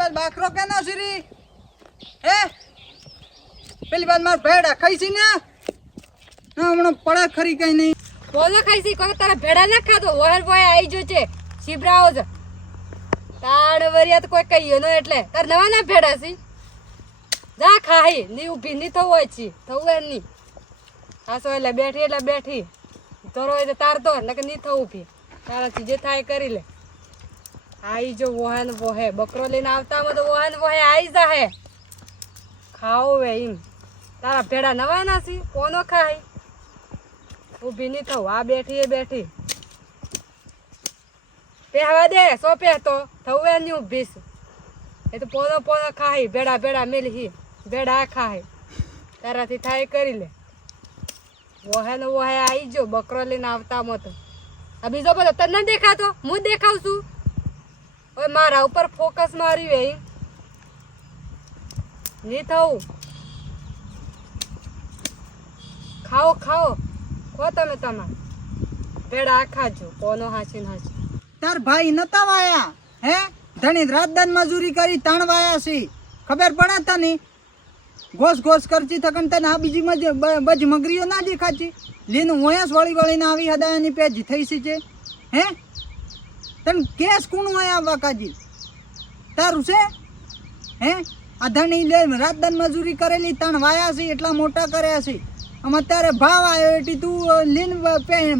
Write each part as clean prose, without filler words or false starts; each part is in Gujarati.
બાદ બાકરો કે ના સીરી હે પેલી બાદ માર ભેડા ખાઈ છે ને હમણાં પડે ખરી કઈ નહીં બોલો ખાઈ છે કોઈ તારા ભેડા ના ખાતો વહેર વહે આવી જો છે શિબરાઓ છે તાડ વરિયા તો કોઈ કહીએ ન એટલે તાર નવા ના ભેડા છે જા ખાઈ ની ઊભી ની થવું હોય છે થવું એમ નહીં હાસો એટલે બેઠી તોરો હોય તો તાર તો નકે ની થવું ઊભી તારાથી જે થાય કરી લે આઈ જો વહન વહે બકરો લઈને આવતામાં તો વહન વહે આવી જાહે ખાઓ વે એમ તારા ભેડા નવા ના છે કોનો ખાય ઊભી નહીં થવું આ બેઠી એ બેઠી પહેવા દે સો પહેતો થવું એ નહીં ઊભી એ તો પોનો ખાય ભેડા મેલી ભેડા ખાય તારાથી થાય કરી લે વહે ને વહે આવી જો બકરો લઈને આવતામાં તો આ બીજો બધો તને નથી દેખાતો હું દેખાવ છું હવે મારા ઉપર ફોકસ મારી વે નહીં થવું ખાઓ ખો તમે તમાર ભેડા ખાજો કોનો હાચી હાચી તાર ભાઈ નતા વાયા હે ધણી રાત દાન મજૂરી કરી તાણ વાયા છે ખબર પડે તને ઘોસ કરતી થકન તને આ બીજી બજ મગરીઓ ના દેખાતી લીનું ઓયાસ વળીને આવી હદાયાની પેજી થઈ છે હે તને કેસ કોણ હોય આ વાકાજી તારું છે હે આ ધણી લે રાત દાન મજૂરી કરેલી તાણ વાયા છે એટલા મોટા કર્યા છે આમ અત્યારે ભાવ આવ્યો એટલે તું લીન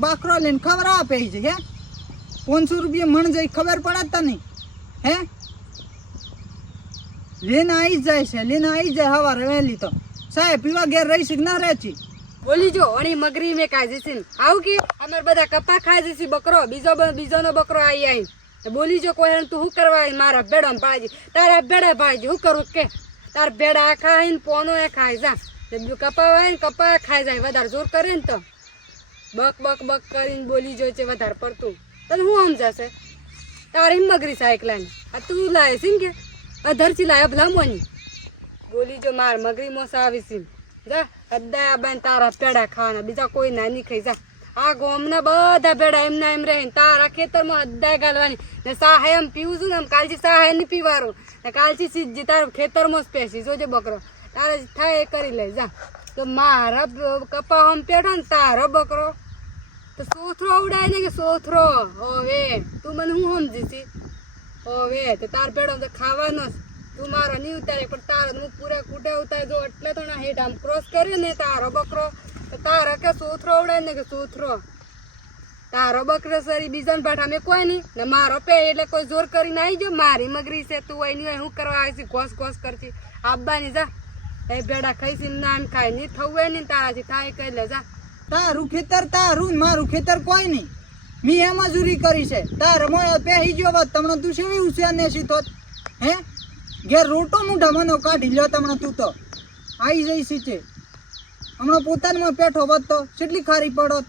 બાકરો લઈને ખબર આપે છે હે 500 રૂપિયા મણ જાય ખબર પડે તને હે લેને આવી જાય હવારે વહેલી તો સાહેબ પીવા ઘેર રહી છે ના રહે છે બોલી જો અણી મગરી મે કાજી છે આવું કે અમાર બધા કપા ખાઈ જશે બકરો બીજોનો બકરો આવી બોલી જો કોઈ તું શું કરવા મારા ભેડા ભાજી તારા ભેડા ભાજી શું કરું કે તાર ભેડા ખાઈને પોનો એ ખાઈ જા કપા હોય ને કપા ખાઈ જાય વધારે જોર કરે ને તો બક કરીને બોલી જોઈ છે વધારે પડતું તને શું સમજાશે તારી મગરી સાયકલાની આ તું લાવે છે કે અધરથી લાવે ભલા મોની બોલી જો માર મગરી મોસા આવી છે જા અદ્દા બેન તારા પેડા ખાવાના બીજા કોઈ નાની ખાઈ જા આ ગોમના બધા ભેડા એમના એમ રહે તારા ખેતરમાં અદ્દા ગાલવાની ને સાહે એમ પીવું છું ને એમ કાલથી સાહે નહીં પીવારું ને કાલથી સીધી તારા ખેતરમાં જ પેસી જોજે બકરો તારે થાય એ કરી લે જા તો મારા કપા આમ પેઠો ને તારો બકરો તો સોથરો ઉડાય ને કે સોથરો હવે તું મને શું સમજી હવે તો તાર પેડો તો ખાવાનો જ તું મારો નહીં ઉતારે પણ તારો હું પૂરા કૂટે ઉતારે જો એટલે તો ના હેઠ આમ ક્રોસ કર્યો ને તારો બકરો તો તારો કે સોથરો ઉડાય ને કે સોથરો તારો બકરો સરી બીજાને પાઠ અમે કોઈ નહીં ને મારો પે એટલે કોઈ જોર કરીને આવી જો મારી મગરી છે તું હોય નહીં શું કરવા આવી ઘોસ કરતી આબવાની જા એ ભેડા ખાઈ ના એમ ખાય નહીં થવું હોય ને તારાથી થાય કહી લે જા તારું ખેતર તારું મારું ખેતર કોઈ નહીં મી એ મજૂરી કરી છે તાર મોય પહેરી ગયો વાત તમને તું સેવી ઉછ્યા ને સીતો હે ઘેર રોટો મુઢા મનો કાઢી લ્યો તમને તું તો આવી જઈ સીચે હમણાં પોતાનમાં પેઠો વધ તો કેટલી ખારી પડોત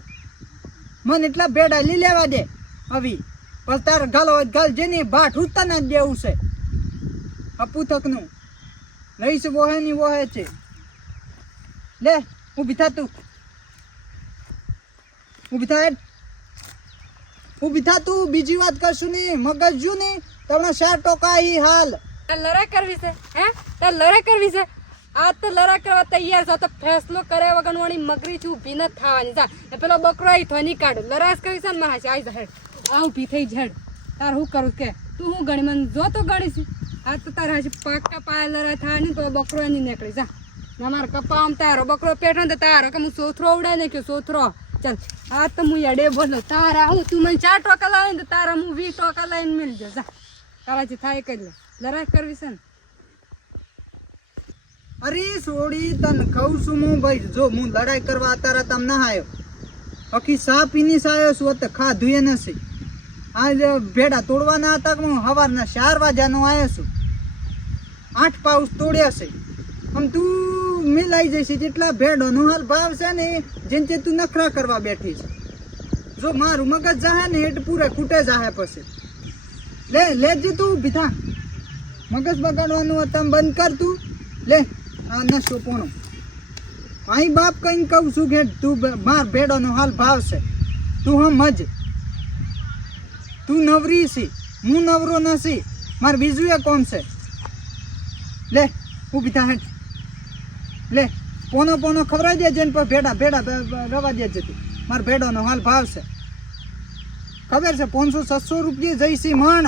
મને એટલા ભેડા લઈ લેવા દે હવે બસ તાર ગાલો ગાલ જેની ભાટ ઉતા ના દેવું છે અપુથકનું રહીશ વોહેની વોહે છે લે ઊભી થા તું ઊભી થા તું બીજી વાત કરશું નહીં મગજ્યું નહીં તમને 4 ટોકા ઈ હાલ લડાઈ કરવી છે હે તાર લડાઈ કરવી છે આ તો લડાઈ કરવા તૈયાર છો તો ફેસલો કર્યા વગર વાળી મગરી છું ઊભી ન થવાની જા પેલો બકરો આવી થોની કાઢ લડાઈ કરી છે ને મારા આવી જા હેડ આ ઊભી થઈ ઝડ તાર હું કરું કે તું હું ગણી મને જો તો ગણીશ આ તો તારા હજી પાકા પાયા લડાઈ થવાની તો બકરો એની નીકળી જા મારા કપા આમ તારો બકરો પેઠો ને તારો કે હું સોથરો ઉડાય ને કે સોથરો ચાલ આ તો હું યાડે બોલો તારા હું તું મને 4 ટોકા લાવે ને તારા હું 20 ટોકા લઈને મિલજો જા તારાથી થાય કરી લે લડાઈ કરવી છે ને અરે સોડી તને કહું છું હું ભાઈ જો હું લડાઈ કરવા અત્યારે તમ ના આવ્યો બાકી સા પીની આવ્યો છું તો ખાધું એ નથી આ ભેડા તોડવાના હતા કે હું સવારના 4 વાગ્યાનો આવ્યો છું 8 પાઉસ તોડ્યા છે આમ તું મિલાઈ જઈશ જેટલા ભેડોનો હાલ ભાવ છે ને જેને તું નખરા કરવા બેઠી છે જો મારું મગજ જાહે ને એટલે પૂરે કૂટે જાહે પછી લેજે તું ઊભી થા મગજ બગાડવાનું તમે બંધ કર તું લે આ નશો પોણો અહીં બાપ કઈ કહું છું કે તું માર ભેડોનો હાલ ભાવ છે તું સમજ તું નવરી છી હું નવરો નથી મારે બીજું એ કોણ છે લે ઊભી થા હેઠ લે પોનો પોનો ખવડાવી દેજે ને ભેડા ભેડા રવા દેજે તું મારા ભેડોનો હાલ ભાવ છે ખબર છે 500-600 રૂપિયા જઈશી મણ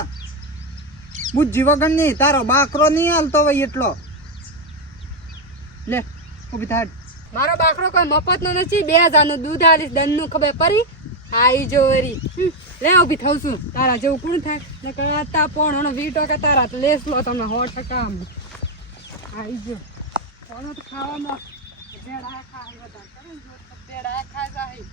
બુદ્ધિ વગર નહીં તારો બાકરો નહીં હાલતો હોય એટલો લે ઊભી થા હેઠ મારો બાકરો કોઈ મફત નો નથી 2000 નું દૂધ આલીશ દન નું ખબર પડી આઈ જો વરી લે ઊભી થઉં છું તારા જેવું કોણ થાય ને કરાતા પણ 20 ટકા તારા તો લેસ લો તમે 100% આઈ જો કોણ ખાવામાં બેડા ખા વધારે કરે જો બેડા ખા જાય